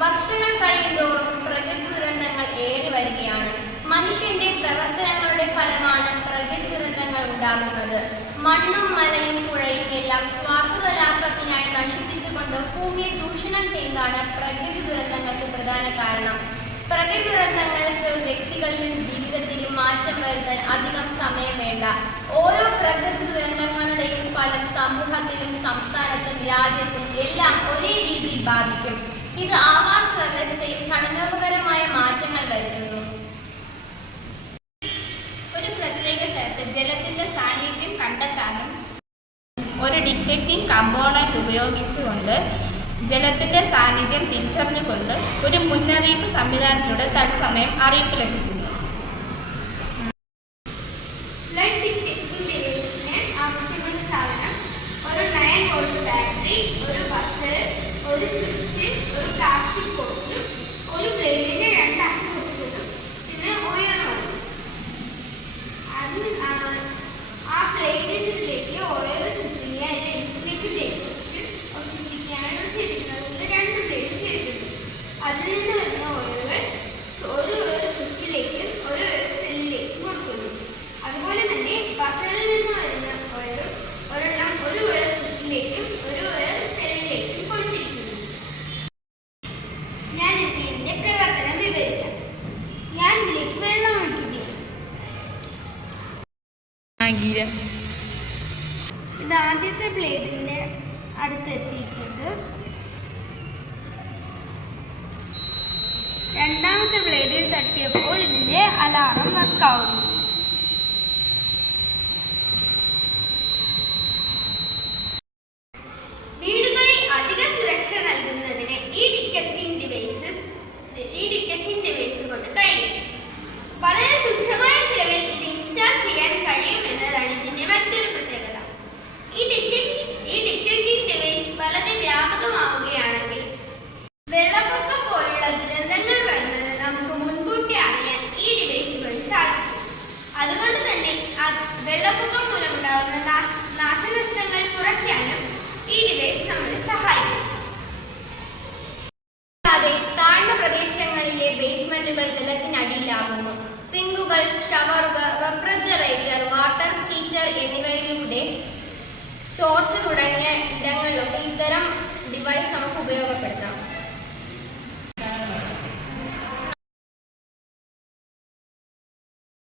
വർഷങ്ങൾ കഴിയുന്തോറും പ്രകൃതി ദുരന്തങ്ങൾ ഏറി വരികയാണ്. മനുഷ്യന്റെ പ്രവർത്തനങ്ങളുടെ ഫലമാണ് പ്രകൃതി ദുരന്തങ്ങൾ ഉണ്ടാകുന്നത്. മണ്ണും മലയും പുഴയും എല്ലാം സ്വാർത്ഥ ലാഭത്തിനായി നശിപ്പിച്ചുകൊണ്ട് ഭൂമിയെ ചൂഷണം ചെയ്യുന്നതാണ് പ്രകൃതി ദുരന്തങ്ങൾക്ക് പ്രധാന കാരണം. പ്രകൃതി ദുരന്തങ്ങൾക്ക് വ്യക്തികളിലും ജീവിതത്തിലും മാറ്റം വരുത്താൻ അധികം സമയം വേണ്ട. ഓരോ പ്രകൃതി ദുരന്തങ്ങളുടെയും ഫലം സമൂഹത്തിലും സംസ്ഥാനത്തും രാജ്യത്തും എല്ലാം ഒരേ രീതിയിൽ ബാധിക്കും. ഇത് ആവാസ വ്യവസ്ഥയിൽ ഘടനാപരമായ മാറ്റങ്ങൾ വരുത്തുന്നു. ഒരു പ്രത്യേക സ്ഥലത്ത് ജലത്തിന്റെ സാന്നിധ്യം കണ്ടെത്താനും ഒരു ഡിറ്റക്റ്റിംഗ് കമ്പോണന്റ് ഉപയോഗിച്ചുകൊണ്ട് ജലത്തിന്റെ സാന്നിധ്യം തിരിച്ചറിഞ്ഞുകൊണ്ട് ഒരു മുന്നറിയിപ്പ് സംവിധാനത്തിലൂടെ തത്സമയം അറിയിപ്പ് ലഭിക്കുന്നു. ഫ്ലഡ് ഡിറ്റക്റ്റിംഗ് ഡിവൈസിന് ആവശ്യമുള്ള സാധനം ഒരു 9 വോൾട്ട് ബാറ്ററി, ഒരു ബസർ, ഒരു സ്വിച്ച്, ഒരു പ്ലാസ്റ്റിക് ബോട്ടിൽ, ഒരു ബ്ലേഡിന്റെ 2 അറ്റം മുറിച്ചതും പിന്നെ ഒയറുമാണ്. ആ ബ്ലേഡിലേക്ക് ഒയർ ചുറ്റിയ ഇൻസുലേറ്ററിലേക്ക് വെച്ച് ഒട്ടിച്ചിരിക്കുകയാണ് ചെയ്തിരിക്കുന്നത്. 2 ബ്ലേഡ് ചെയ്തിട്ടുണ്ട്. അതിൽ നിന്ന് വരുന്ന ഒയറുകൾ ഒരു സ്വിച്ചിലേക്കും ഒരു സെല്ലിലേക്കും കൊടുക്കുന്നു. അതുപോലെ തന്നെ ബസറിൽ നിന്ന് വരുന്ന ഒയറും ഒരെണ്ണം ഒരു ഒയർ സ്വിച്ചിലേക്കും ഒരു ഒയർ സെല്ലിലേക്കും കൊടുത്തിരിക്കുന്നു. ഞാൻ ഇതിന്റെ പ്രവർത്തനം വിവരിക്കാം. ഞാൻ ഇതിലേക്ക് വെള്ളം ഒഴിക്കുകയാണ്. ഇത് ആദ്യത്തെ ബ്ലേഡിന്റെ അടുത്ത് എത്തിയിട്ടുണ്ട്. രണ്ടാമത്തെ ബ്ലേഡിൽ തട്ടിയപ്പോൾ ഇതിന്റെ അലാറം വർക്കാവുന്നു. വീടുകളിൽ അധിക സുരക്ഷ നൽകുന്നതിന് ഈ ഡിറ്റക്റ്റിംഗ് ഡിവൈസ് കൊണ്ട് കഴിയും. വളരെ തുച്ഛമായ ചെലവിൽ ഇത് ഇൻസ്റ്റാൾ ചെയ്യാൻ കഴിയും എന്നതാണ് ഇതിന്റെ മറ്റൊരു പ്രത്യേകത. ഈ ഡിറ്റക്റ്റിംഗ് ഡിവൈസ് വളരെ വ്യാപകമാവുകയാണെങ്കിൽ വെള്ളപ്പൊക്കം പോലുള്ള ദുരന്തങ്ങൾ വരുന്നത് നമുക്ക് മുൻകൂട്ടി അറിയാൻ ഈ ഡിവൈസ് വഴി സാധിക്കും. അതുകൊണ്ട് തന്നെ വെള്ളപ്പൊക്കം മൂലമുണ്ടാകുന്ന നാശനഷ്ടങ്ങൾ കുറയ്ക്കാനും ഈ ഡിവൈസ് നമ്മളെ സഹായിക്കും. താഴ്ന്ന പ്രദേശങ്ങളിലെ ബേസ്മെന്റുകൾ ജലത്തിനടിയിലാകുന്നു. സിങ്കുകൾ, ഷവറുകൾ, റെഫ്രിജറേറ്റർ, വാട്ടർ ഹീറ്റർ എന്നിവയിലൂടെ ചോർച്ച തുടങ്ങിയ ഇടങ്ങളിലൊക്കെ ഇത്തരം ഡിവൈസ് നമുക്ക് ഉപയോഗപ്പെടുത്താം.